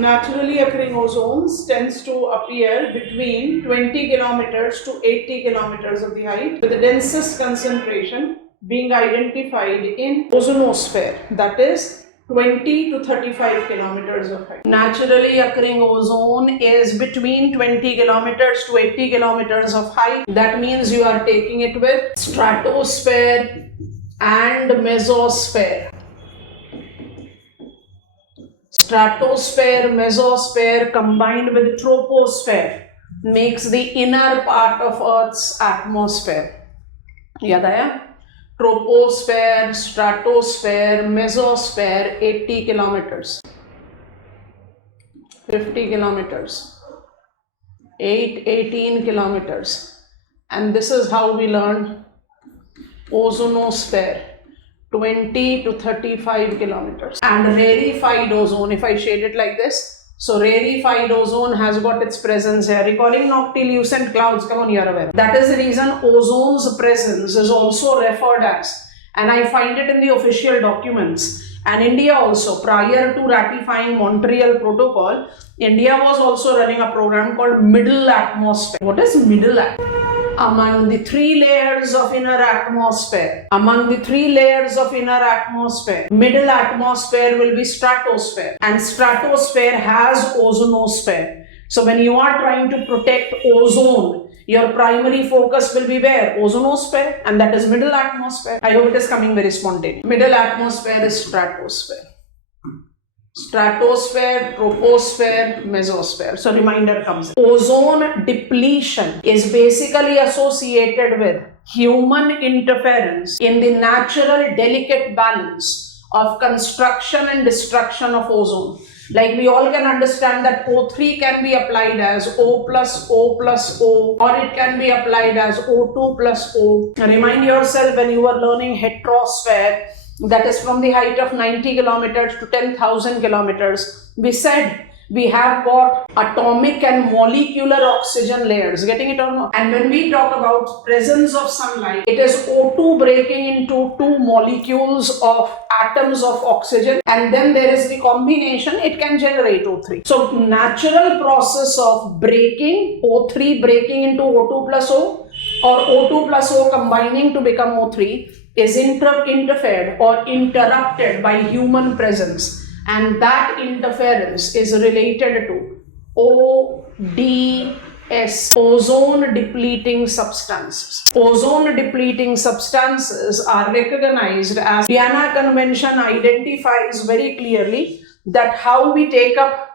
Naturally occurring ozones tends to appear between 20 kilometers to 80 kilometers of the height, with the densest concentration being identified in ozonosphere, that is 20 to 35 kilometers of height. Naturally occurring ozone is between 20 kilometers to 80 kilometers of height. That means you are taking it with stratosphere and mesosphere. Stratosphere, mesosphere combined with troposphere makes the inner part of Earth's atmosphere. याद आया? Troposphere, stratosphere, mesosphere, 80 kilometers, 50 kilometers, 18 kilometers, and this is how we learn ozonosphere. 20 to 35 kilometers. And rarefied ozone, if I shade it like this, so rarefied ozone has got its presence here. Recalling noctilucent clouds, come on, you're aware. That is the reason ozone's presence is also referred as, and I find it in the official documents. And India also, prior to ratifying Montreal Protocol, India was also running a program called middle atmosphere. What is middle atmosphere? Among the three layers of inner atmosphere, middle atmosphere will be stratosphere, and stratosphere has ozonosphere. So when you are trying to protect ozone, your primary focus will be where? Ozonosphere, and that is middle atmosphere. I hope it is coming very spontaneous. Middle atmosphere is stratosphere. Stratosphere, troposphere, mesosphere. So reminder comes in. Ozone depletion is basically associated with human interference in the natural delicate balance of construction and destruction of ozone. Like we all can understand that O3 can be applied as O plus O plus O, or it can be applied as O2 plus O. Remind yourself when you were learning heterosphere, that is from the height of 90 kilometers to 10,000 kilometers. We said we have got atomic and molecular oxygen layers. Getting it or not? And when we talk about presence of sunlight, it is O2 breaking into two molecules of atoms of oxygen, and then there is the combination, it can generate O3. So natural process of breaking, O3 breaking into O2 plus O, or O2 plus O combining to become O3, is interfered or interrupted by human presence, and that interference is related to ODS, ozone depleting substances. Ozone depleting substances are recognized as Vienna Convention identifies very clearly that how we take up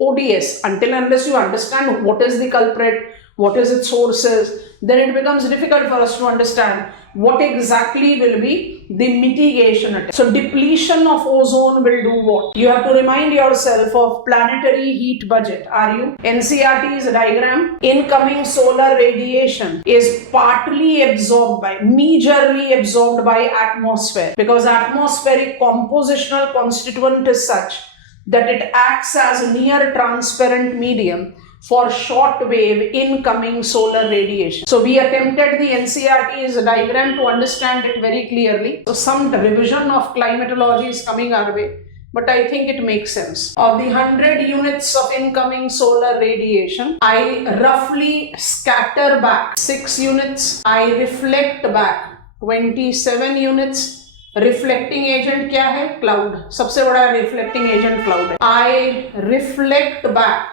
ODS, until unless you understand what is the culprit, what is its sources, then it becomes difficult for us to understand what exactly will be the mitigation attempt. So depletion of ozone will do what? You have to remind yourself of planetary heat budget. Are you? NCERT's diagram, incoming solar radiation is partly absorbed by, majorly absorbed by atmosphere, because atmospheric compositional constituent is such that it acts as a near transparent medium for short wave incoming solar radiation. So we attempted the NCERT's diagram to understand it very clearly. So some revision of climatology is coming our way, but I think it makes sense. Of the 100 units of incoming solar radiation, I roughly scatter back 6 units. I reflect back 27 units. Reflecting agent क्या है? Cloud. सबसे बड़ा reflecting agent cloud है. I reflect back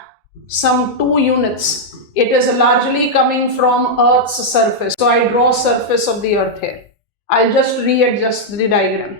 some 2 units. It is largely coming from Earth's surface. So I draw surface of the Earth here. I'll just readjust the diagram.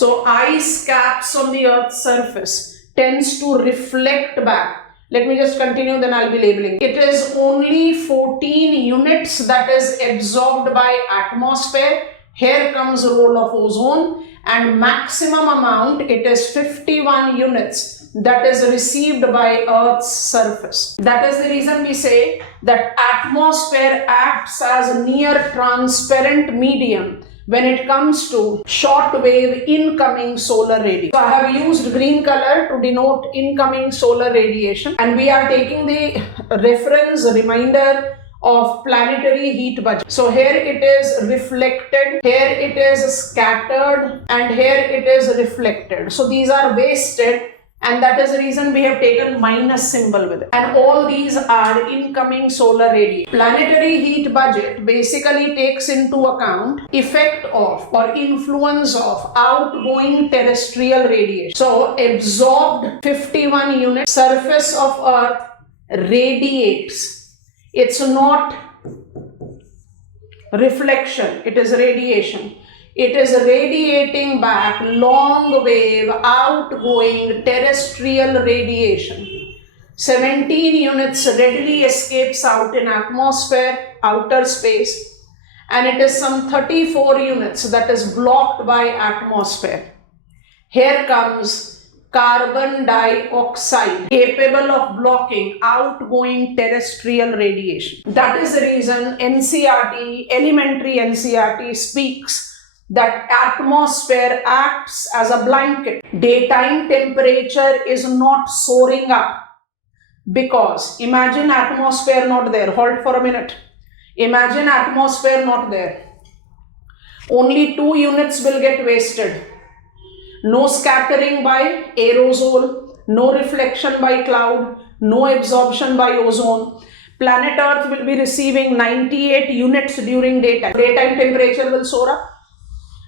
So ice caps on the Earth's surface tends to reflect back. Let me just continue, then I'll be labeling. It is only 14 units that is absorbed by atmosphere. Here comes the role of ozone, and maximum amount, it is 51 units that is received by Earth's surface. That is the reason we say that atmosphere acts as a near transparent medium when it comes to short wave incoming solar radiation. So I have used green color to denote incoming solar radiation, and we are taking the reference reminder of planetary heat budget. So here it is reflected, here it is scattered, and here it is reflected. So these are wasted, and that is the reason we have taken minus symbol with it. And all these are incoming solar radiation. Planetary heat budget basically takes into account effect of or influence of outgoing terrestrial radiation. So absorbed 51 units, surface of Earth radiates. It's not reflection, it is radiation. It is radiating back long wave outgoing terrestrial radiation. 17 units readily escapes out in atmosphere, outer space, and it is some 34 units that is blocked by atmosphere. Here comes carbon dioxide, capable of blocking outgoing terrestrial radiation. That is the reason NCERT, elementary NCERT speaks that atmosphere acts as a blanket. Daytime temperature is not soaring up because imagine atmosphere not there. Hold for a minute. Imagine atmosphere not there. Only 2 units will get wasted. No scattering by aerosol, no reflection by cloud, no absorption by ozone. Planet Earth will be receiving 98 units during daytime. Daytime temperature will soar up.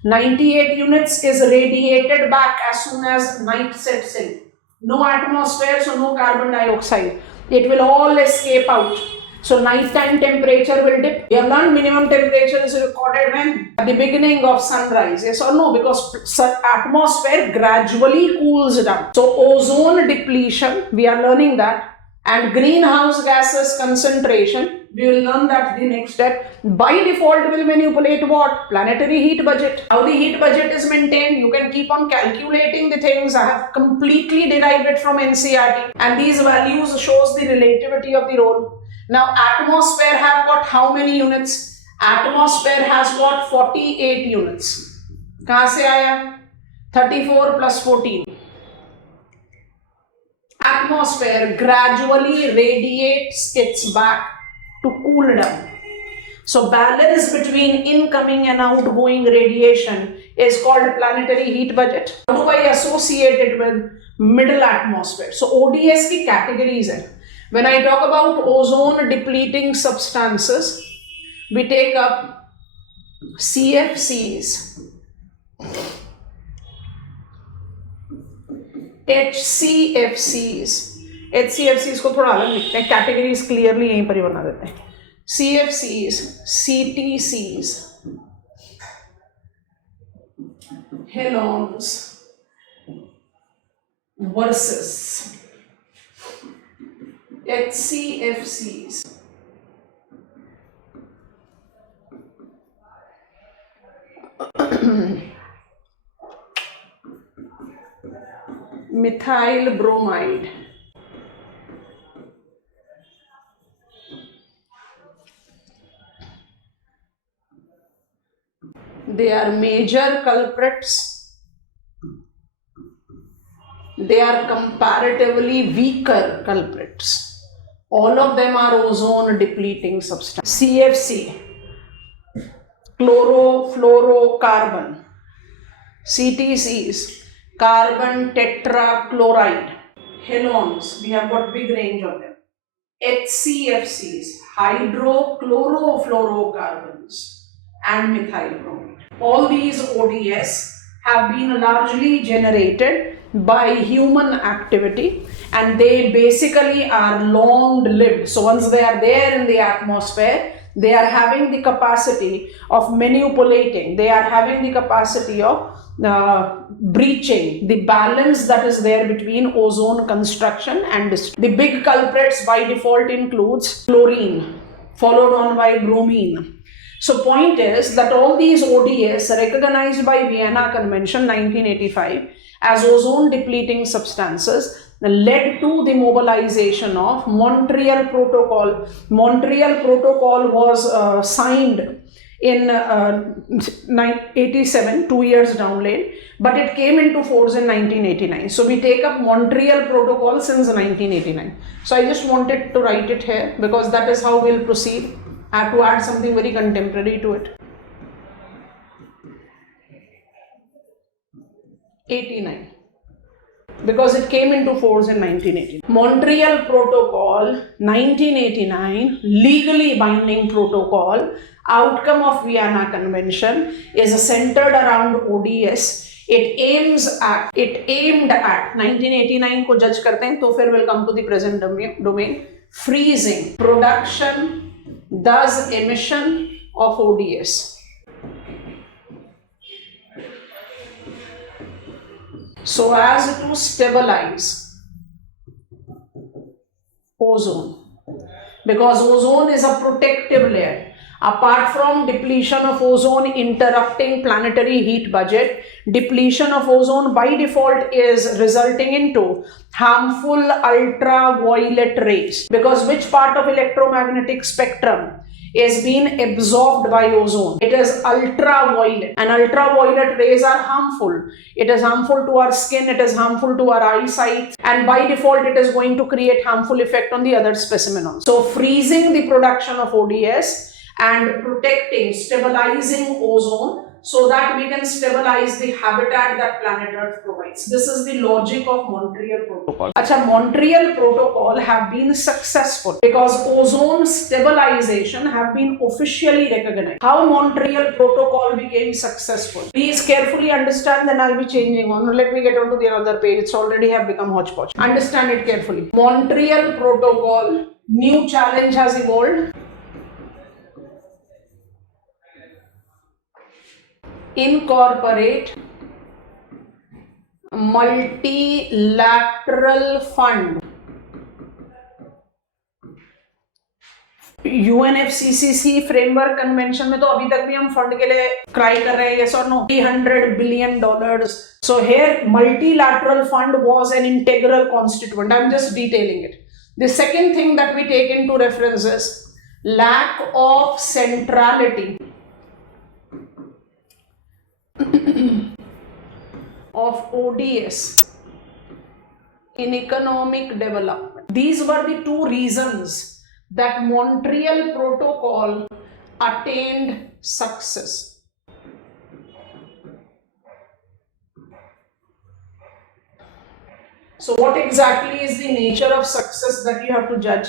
98 units is radiated back as soon as night sets in. No atmosphere, so no carbon dioxide. It will all escape out. So nighttime temperature will dip. You have learned minimum temperature is recorded when? At the beginning of sunrise. Yes or no? Because atmosphere gradually cools down. So ozone depletion, we are learning that. And greenhouse gases concentration, we will learn that the next step. By default will manipulate what? Planetary heat budget. How the heat budget is maintained, you can keep on calculating the things. I have completely derived it from NCERT, and these values shows the relativity of the role. Now atmosphere have got how many units? Atmosphere has got 48 units. Kahan se aaya? 34 plus 14. Atmosphere gradually radiates its back to cool down. So balance between incoming and outgoing radiation is called planetary heat budget. How do I associate it with middle atmosphere? So ODS की categories है. When I talk about ozone depleting substances, we take up CFCs, HCFCs. HCFCs को थोड़ा अलग लिखते हैं, categories clearly यहीं पर ही बना देते हैं. CFCs, CTCs, halons versus HCFCs. Methyl bromide. They are major culprits. They are comparatively weaker culprits. All of them are ozone depleting substances. CFC, chlorofluorocarbon. CTCs, carbon tetrachloride. Halones, we have got big range of them. HCFCs, hydrochlorofluorocarbons, and methyl bromide. All these ODS have been largely generated by human activity, and they basically are long-lived. So once they are there in the atmosphere, they are having the capacity of manipulating, they are having the capacity of breaching the balance that is there between ozone construction and destruction. The big culprits by default includes chlorine, followed on by bromine. So point is that all these ODS recognized by Vienna Convention 1985 as ozone depleting substances led to the mobilization of Montreal Protocol. Montreal Protocol was signed in 1987, 2 years down lane, but it came into force in 1989. So we take up Montreal Protocol since 1989. So I just wanted to write it here because that is how we'll proceed. I have to add something very contemporary to it. 89. Because it came into force in 1989. Montreal Protocol, 1989, legally binding protocol, outcome of Vienna Convention, is centered around ODS. It aimed at 1989 को जज करते हैं तो फिर we'll come to the present domain, freezing production, thus emission of ODS. So as to stabilize ozone, because ozone is a protective layer. Apart from depletion of ozone interrupting planetary heat budget, depletion of ozone by default is resulting into harmful ultraviolet rays, because which part of electromagnetic spectrum is being absorbed by ozone? It is ultraviolet, and ultraviolet rays are harmful. It is harmful to our skin, it is harmful to our eyesight, and by default it is going to create harmful effect on the other specimen also. So freezing the production of ODS and protecting, stabilizing ozone so that we can stabilize the habitat that planet Earth provides. This is the logic of Montreal Protocol. Acha, Montreal Protocol have been successful because ozone stabilization have been officially recognized. How Montreal Protocol became successful? Please carefully understand, then I'll be changing on. Let me get onto the other page. It's already have become hodgepodge. Understand it carefully. Montreal Protocol, new challenge has evolved. Incorporate multilateral fund. UNFCCC framework convention में तो अभी तक भी हम fund के लिए cry कर रहे हैं, yes or no? $300 billion. So here multilateral fund was an integral constituent. I'm just detailing it. The second thing that we take into reference is lack of centrality of ODS in economic development. These were the two reasons that Montreal Protocol attained success. So what exactly is the nature of success that you have to judge?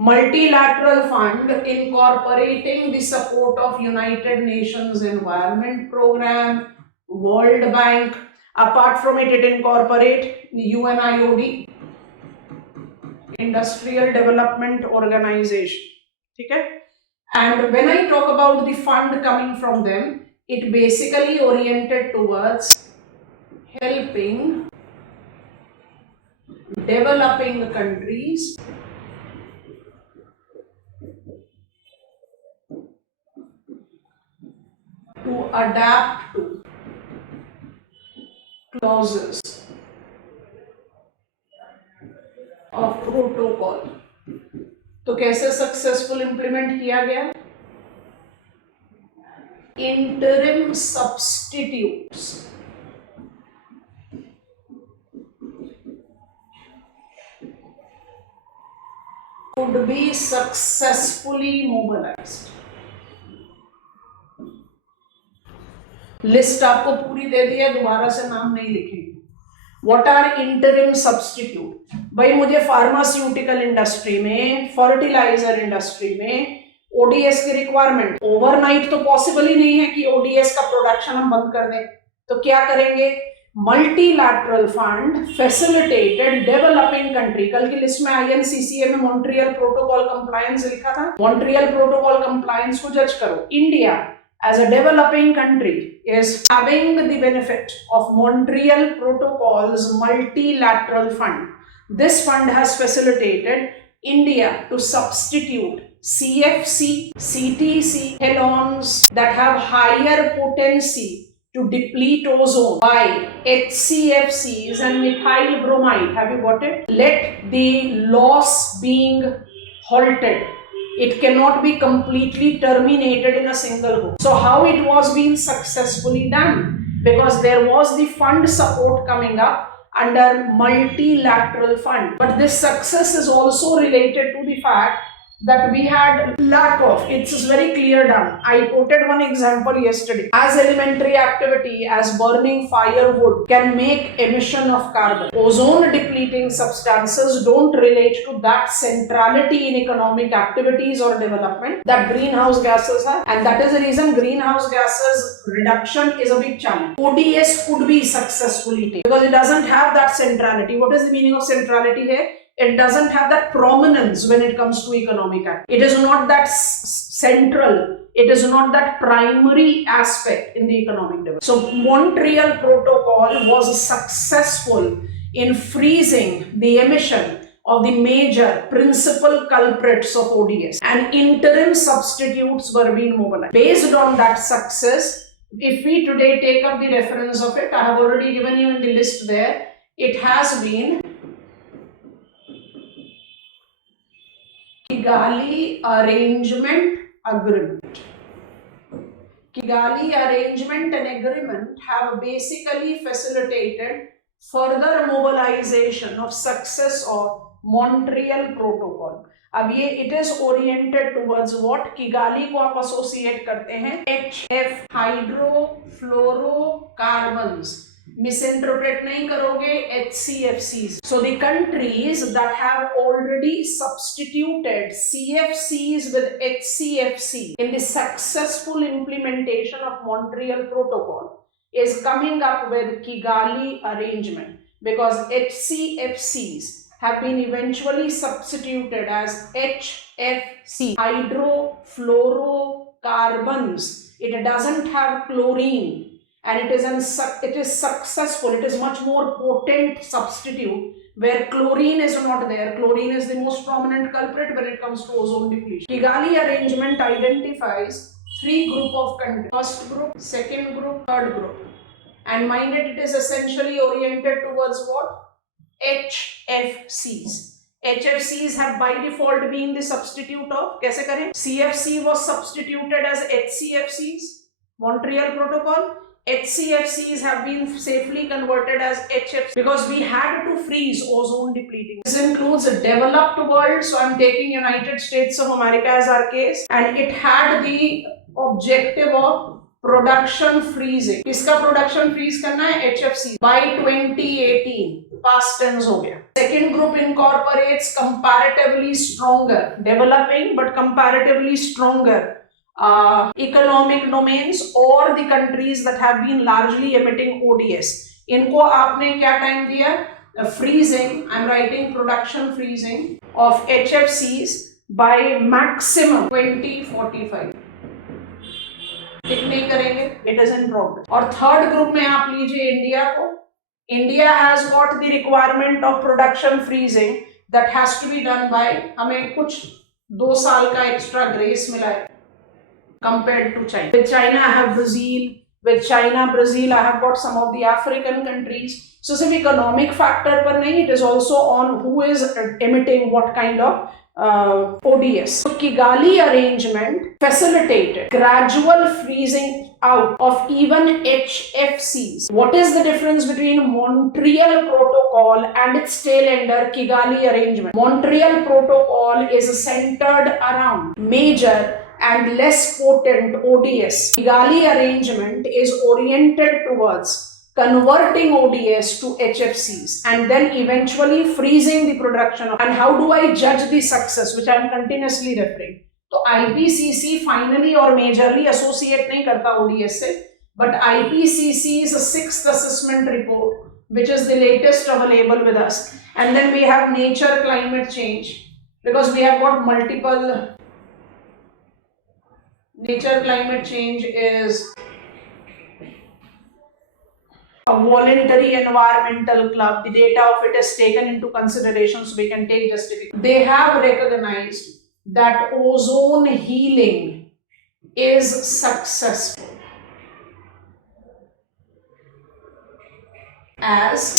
Multilateral fund incorporating the support of United Nations Environment Program, World Bank. Apart from it, it incorporate the UNIOD, Industrial Development Organization. Okay? And when I talk about the fund coming from them, it basically oriented towards helping developing countries to adapt to clauses of protocol. तो कैसे successful implement किया गया? Interim substitutes could be successfully mobilized. List आपको पूरी दे दी है, दोबारा से नाम नहीं लिखेंगे. What are interim substitute? भाई मुझे फार्मास्यूटिकल इंडस्ट्री में, फर्टिलाइजर इंडस्ट्री में ओडीएस की रिक्वायरमेंट, ओवरनाइट तो पॉसिबल ही नहीं है कि ओडीएस का प्रोडक्शन हम बंद कर दें. तो क्या करेंगे? Multilateral fund facilitated developing country. कल की लिस्ट में आईएनसीसीए में मॉन्ट्रियल प्रोटोकॉल कंप्लायंस लिखा था. मॉन्ट्रियल प्रोटोकॉल कंप्लायंस को जज करो. India as a developing country is having the benefit of Montreal Protocol's multilateral fund. This fund has facilitated India to substitute CFC, CTC halons that have higher potency to deplete ozone by HCFCs and methyl bromide. Have you got it? Let the loss being halted. It cannot be completely terminated in a single go. So how it was being successfully done? Because there was the fund support coming up under multilateral fund. But this success is also related to the fact that we had lack of. It's very clear done. I quoted one example yesterday. As elementary activity as burning firewood can make emission of carbon. Ozone depleting substances don't relate to that centrality in economic activities or development that greenhouse gases have, and that is the reason greenhouse gases reduction is a big challenge. ODS could be successfully taken because it doesn't have that centrality. What is the meaning of centrality here? It doesn't have that prominence when it comes to economic activity. It is not that central. It is not that primary aspect in the economic development. So Montreal Protocol was successful in freezing the emission of the major principal culprits of ODS, and interim substitutes were being mobilized. Based on that success, if we today take up the reference of it, I have already given you in the list there, it has been Kigali Arrangement Agreement. Kigali Arrangement and Agreement have basically facilitated further mobilization of success of Montreal Protocol. अब ये it is oriented towards what? Kigali को आप associate करते हैं HF hydrofluorocarbons, misinterpret नहीं करोगे, HCFCs. So the countries that have already substituted CFCs with HCFC in the successful implementation of Montreal Protocol is coming up with Kigali Arrangement, because HCFCs have been eventually substituted as HFC, hydrofluorocarbons. It doesn't have chlorine, and it is successful. It is much more potent substitute, where chlorine is not there. Chlorine is the most prominent culprit when it comes to ozone depletion. Kigali Arrangement identifies three group of countries: first group, second group, third group, and mind it is essentially oriented towards what? HFCs. HFCs have by default been the substitute of, कैसे करें? CFC was substituted as HCFCs, Montreal Protocol. HCFCs have been safely converted as HFCs because we had to freeze ozone depleting. This includes a developed world, so I'm taking United States of America as our case, and it had the objective of production freezing. किसका production freeze करना है? HFC by 2018. Past tense हो गया. Second group incorporates comparatively stronger, developing but comparatively stronger economic domains or the countries that have been largely emitting ODS. इनको आपने क्या time दिया? Freezing, I'm writing production freezing of HFCs by maximum 2045. Tick नहीं करेंगे, it is in progress. और third group में आप लीजिए इंडिया को. India has got the requirement of production freezing that has to be done by, हमें कुछ 2 साल का एक्स्ट्रा ग्रेस मिला है compared to China. With China I have Brazil, with China Brazil I have got some of the African countries. So सिर्फ economic factor पर नहीं, it is also on who is emitting what kind of ODS. So Kigali Arrangement facilitated gradual freezing out of even HFCs. What is the difference between Montreal Protocol and its tail ender Kigali Arrangement? Montreal Protocol is centered around major and less potent ODS. Kigali Arrangement is oriented towards converting ODS to HFCs and then eventually freezing the production of. And how do I judge the success, which I am continuously referring? तो IPCC finally और majorly associate नहीं करता ODS से, but IPCC's 6th assessment report, which is the latest available with us, and then we have nature climate change, because we have got multiple. Nature climate change is a voluntary environmental club. The data of it is taken into consideration, so we can take justification. They have recognized that ozone healing is successful as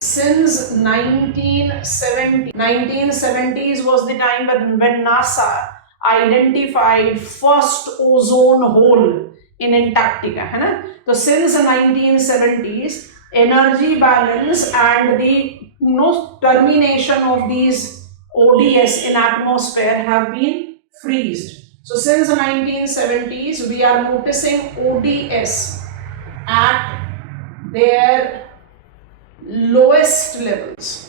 since 1970s was the time when NASA identified first ozone hole in Antarctica, है ना? तो since 1970s energy balance and the termination of these ODS in atmosphere have been freezed. So since the 1970s, we are noticing ODS at their lowest levels.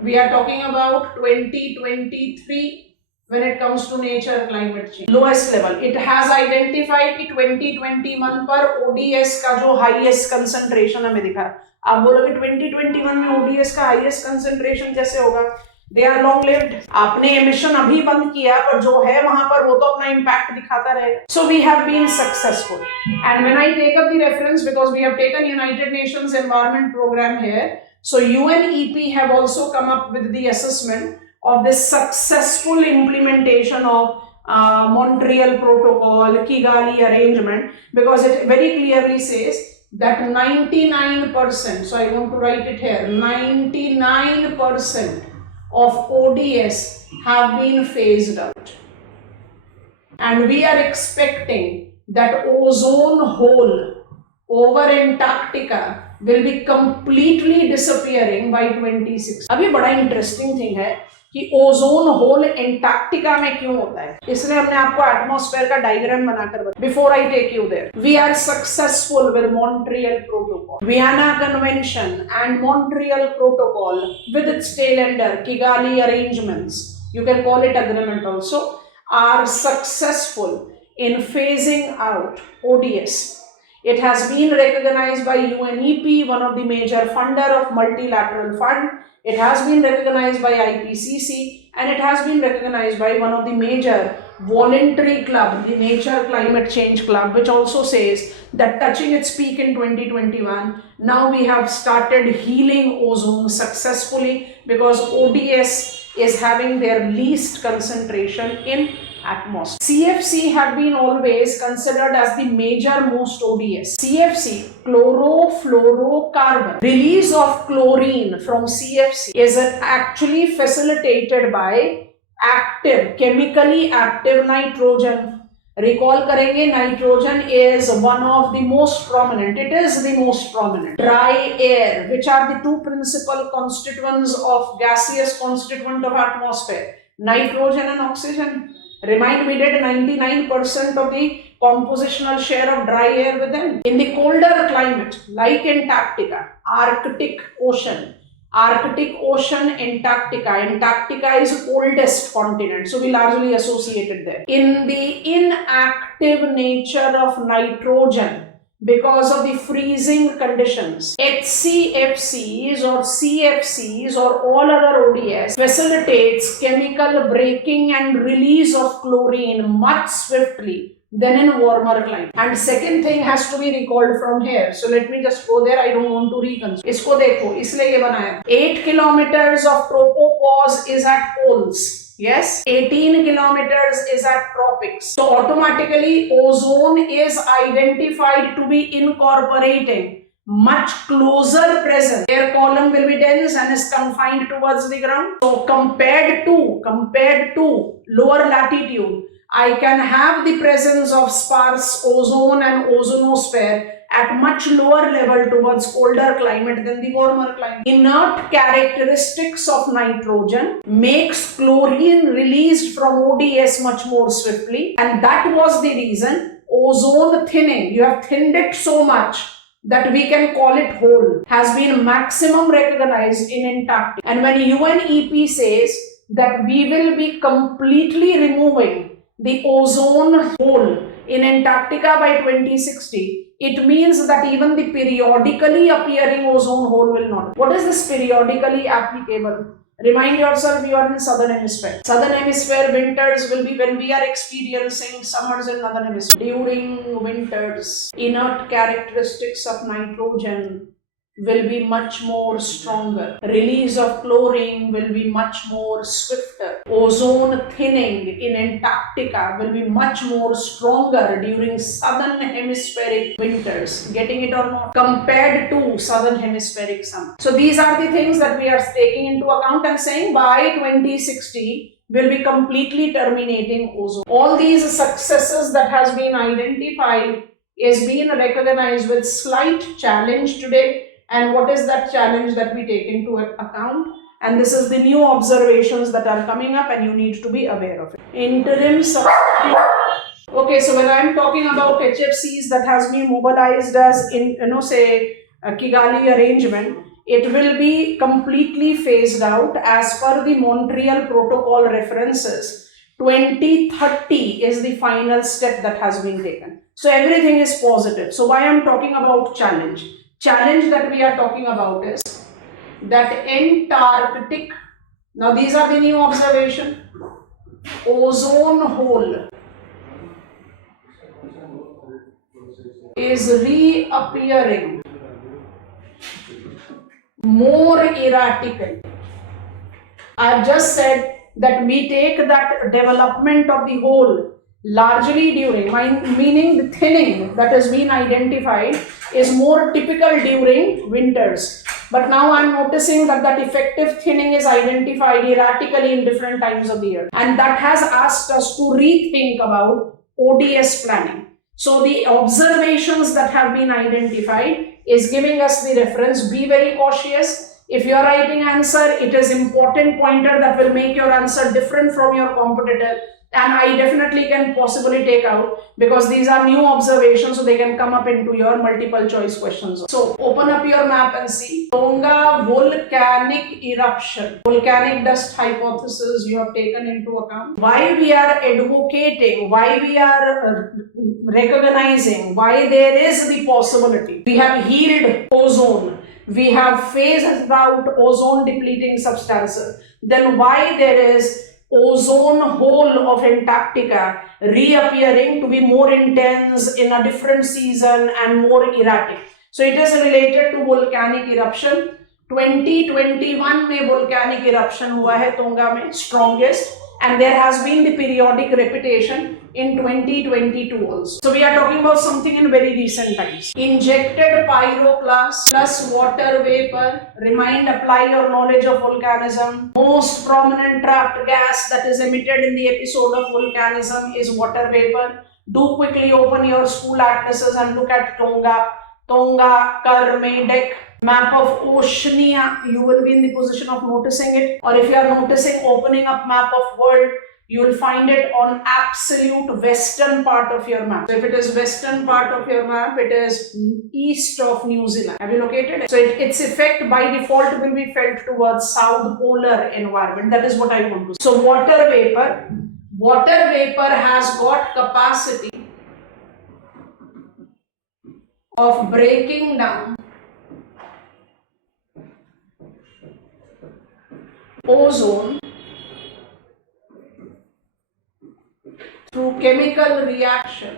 We are talking about 2023 when it comes to nature climate change. Lowest level. It has identified कि 2021 पर ODS का जो highest concentration हमें दिखा है. आप बोलोगे 2021 में ODS का highest concentration कैसे होगा? They are long lived. आपने emission अभी बंद किया पर जो है वहां पर वो तो अपना impact दिखाता रहेगा. So we have been successful. And when I take up the reference, because we have taken United Nations Environment Program here, so UNEP have also come up with the assessment of this successful implementation of Montreal Protocol, Kigali Arrangement, because it very clearly says that 99%, so I want to write it here, 99% of ODS have been phased out. And we are expecting that ozone hole over Antarctica will be completely disappearing by 2060. अभी बड़ा interesting thing है कि ozone hole Antarctica में क्यों होता है, इसलिए हमने आपको एटमॉस्फेयर का डायग्राम बनाकर बताया. Before I take you there, we are successful with Montreal protocol, Vienna convention and Montreal protocol with its tail ender Kigali arrangements, you can call it agreement also, are successful in phasing out ODS. It has been recognized by UNEP, one of the major funder of multilateral fund. It has been recognized by IPCC, and it has been recognized by one of the major voluntary club, the Nature Climate Change Club, which also says that touching its peak in 2021, now we have started healing ozone successfully because ODS is having their least concentration in atmosphere. CFC have been always considered as the major most ODS. CFC, chlorofluorocarbon, release of chlorine from CFC is actually facilitated by chemically active nitrogen. Recall करेंगे, nitrogen is one of the most prominent, it is the most prominent. Dry air, which are the two principal constituents of gaseous constituent of atmosphere, nitrogen and oxygen. Remind, we did 99% of the compositional share of dry air with them. In the colder climate, like Antarctica, Arctic Ocean, Antarctica. Antarctica is the coldest continent, so we largely associate it there. In the inactive nature of nitrogen, because of the freezing conditions, HCFCs or CFCs or all other ODS facilitates chemical breaking and release of chlorine much swiftly than in warmer climate. And second thing has to be recalled from here, so let me just go there, I don't want to reconstruct. इसको देखो, इसलिए ये बनाया. 8 kilometers of tropopause is at poles. Yes, 18 kilometers is at tropics. So automatically ozone is identified to be incorporating much closer presence. Air column will be dense and is confined towards the ground. So compared to lower latitude, I can have the presence of sparse ozone and ozonosphere at much lower level towards colder climate than the warmer climate. Inert characteristics of nitrogen makes chlorine released from ODS much more swiftly, and that was the reason ozone thinning, you have thinned it so much that we can call it hole, has been maximum recognized in Antarctica. And when UNEP says that we will be completely removing the ozone hole in Antarctica by 2060, it means that even the periodically appearing ozone hole will not. What is this periodically applicable? Remind yourself, you are in southern hemisphere. Southern hemisphere winters will be when we are experiencing summers in northern hemisphere. During winters, inert characteristics of nitrogen will be much more stronger. Release of chlorine will be much more swifter. Ozone thinning in Antarctica will be much more stronger during southern hemispheric winters. Getting it or not? Compared to southern hemispheric summer. So these are the things that we are taking into account and saying by 2060 will be completely terminating ozone. All these successes that has been identified is being recognized with slight challenge today. And what is that challenge that we take into account? And this is the new observations that are coming up and you need to be aware of it. Interim substitute. Okay, so when I'm talking about HFCs that has been mobilized as in, say a Kigali arrangement, it will be completely phased out as per the Montreal Protocol references. 2030 is the final step that has been taken. So everything is positive. So why I'm talking about challenge? Challenge that we are talking about is that Antarctic, now these are the new observation, ozone hole is reappearing more erratically. I've just said that we take that development of the hole largely during, meaning the thinning that has been identified is more typical during winters. But now I'm noticing that that effective thinning is identified erratically in different times of the year. And that has asked us to rethink about ODS planning. So the observations that have been identified is giving us the reference. Be very cautious. If you are writing answer, it is important pointer that will make your answer different from your competitor. And I definitely can possibly take out because these are new observations, so they can come up into your multiple choice questions. So open up your map and see. Tonga volcanic eruption, volcanic dust hypothesis you have taken into account. Why we are advocating, why we are recognizing, why there is the possibility. We have healed ozone. We have phased out ozone depleting substances. Then why there is ozone hole of Antarctica reappearing to be more intense in a different season and more erratic. So it is related to volcanic eruption. 2021 में volcanic eruption हुआ है टोंगा में strongest, and there has been the periodic repetition in 2022 also. So we are talking about something in very recent times. Injected pyroclast plus water vapor. Remind, apply your knowledge of volcanism. Most prominent trapped gas that is emitted in the episode of volcanism is water vapor. Do quickly open your school atlases and look at Tonga. Tonga, Kermadec, map of Oceania. You will be in the position of noticing it. Or if you are noticing opening up map of world, you will find it on absolute western part of your map. So if it is western part of your map, it is east of New Zealand. Have you located it? So its effect by default will be felt towards south polar environment. That is what I want to say. So water vapor. Water vapor has got capacity of breaking down ozone through chemical reaction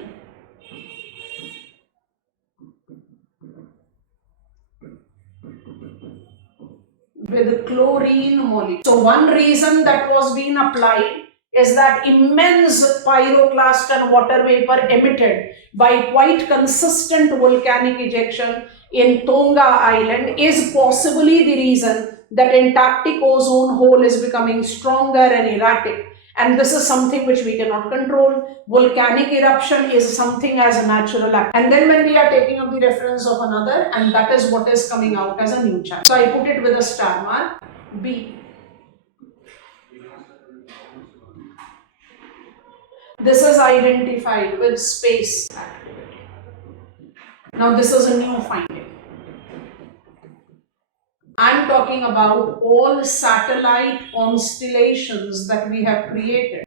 with chlorine molecule. So one reason that was being applied is that immense pyroclast and water vapor emitted by quite consistent volcanic ejection in Tonga Island is possibly the reason that Antarctic ozone hole is becoming stronger and erratic. And this is something which we cannot control. Volcanic eruption is something as a natural act. And then when we are taking up the reference of another, and that is what is coming out as a new challenge. So I put it with a star mark, B. This is identified with space activity. Now this is a new finding. I'm talking about all satellite constellations that we have created.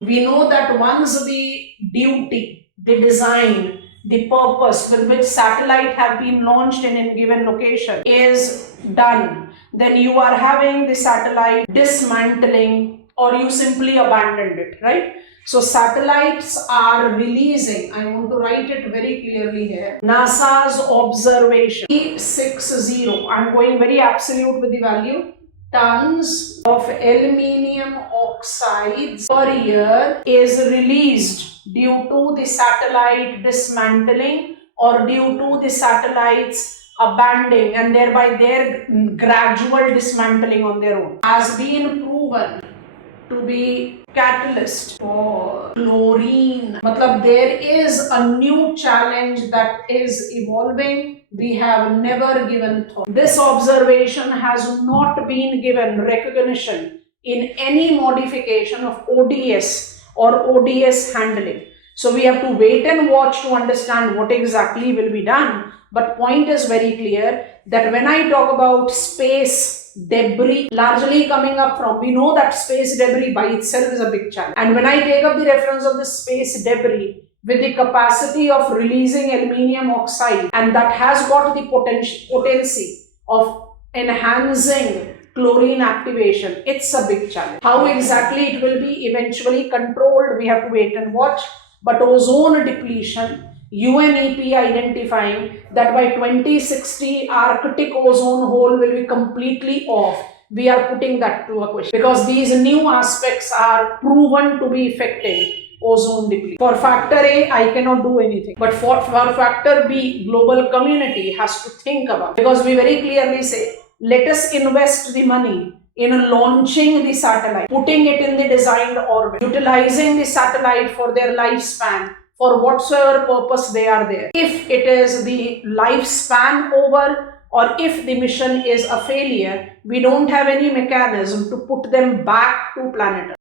We know that once the duty, the design, the purpose with which satellite have been launched in a given location is done, then you are having the satellite dismantling or you simply abandoned it, right? So satellites are releasing, I want to write it very clearly here, NASA's observation E60, I'm going very absolute with the value, tons of aluminium oxides per year is released due to the satellite dismantling or due to the satellites abandoning and thereby their gradual dismantling on their own. Has been proven to be catalyst for chlorine. Matlab, there is a new challenge that is evolving. We have never given thought. This observation has not been given recognition in any modification of ODS or ODS handling. So we have to wait and watch to understand what exactly will be done. But point is very clear that when I talk about space debris largely coming up from, we know that space debris by itself is a big challenge. And when I take up the reference of the space debris with the capacity of releasing aluminium oxide, and that has got the potency of enhancing chlorine activation, it's a big challenge. How exactly it will be eventually controlled, we have to wait and watch. But ozone depletion, UNEP identifying that by 2060 Arctic ozone hole will be completely off. We are putting that to a question because these new aspects are proven to be effective. Ozone depletion. For factor A, I cannot do anything. But for factor B, global community has to think about, because we very clearly say, let us invest the money in launching the satellite, putting it in the designed orbit, utilizing the satellite for their lifespan, for whatsoever purpose they are there. If it is the lifespan over, or if the mission is a failure, we don't have any mechanism to put them back to planet Earth.